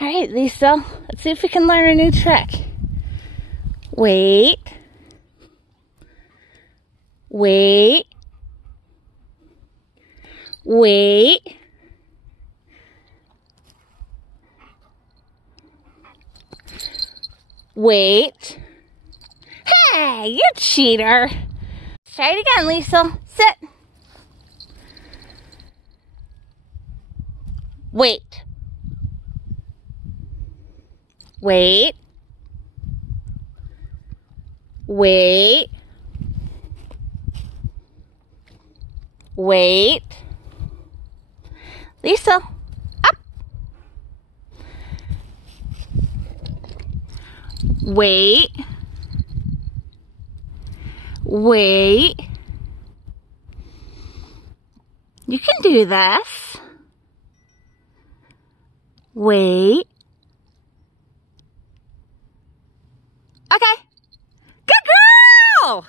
All right, Lisa, let's see if we can learn a new trick. Wait. Wait. Wait. Wait. Hey, you cheater. Try it again, Lisa. Sit. Wait. Wait. Wait. Wait. Lisa, up. Wait. Wait. You can do this. Wait. Okay. Good girl!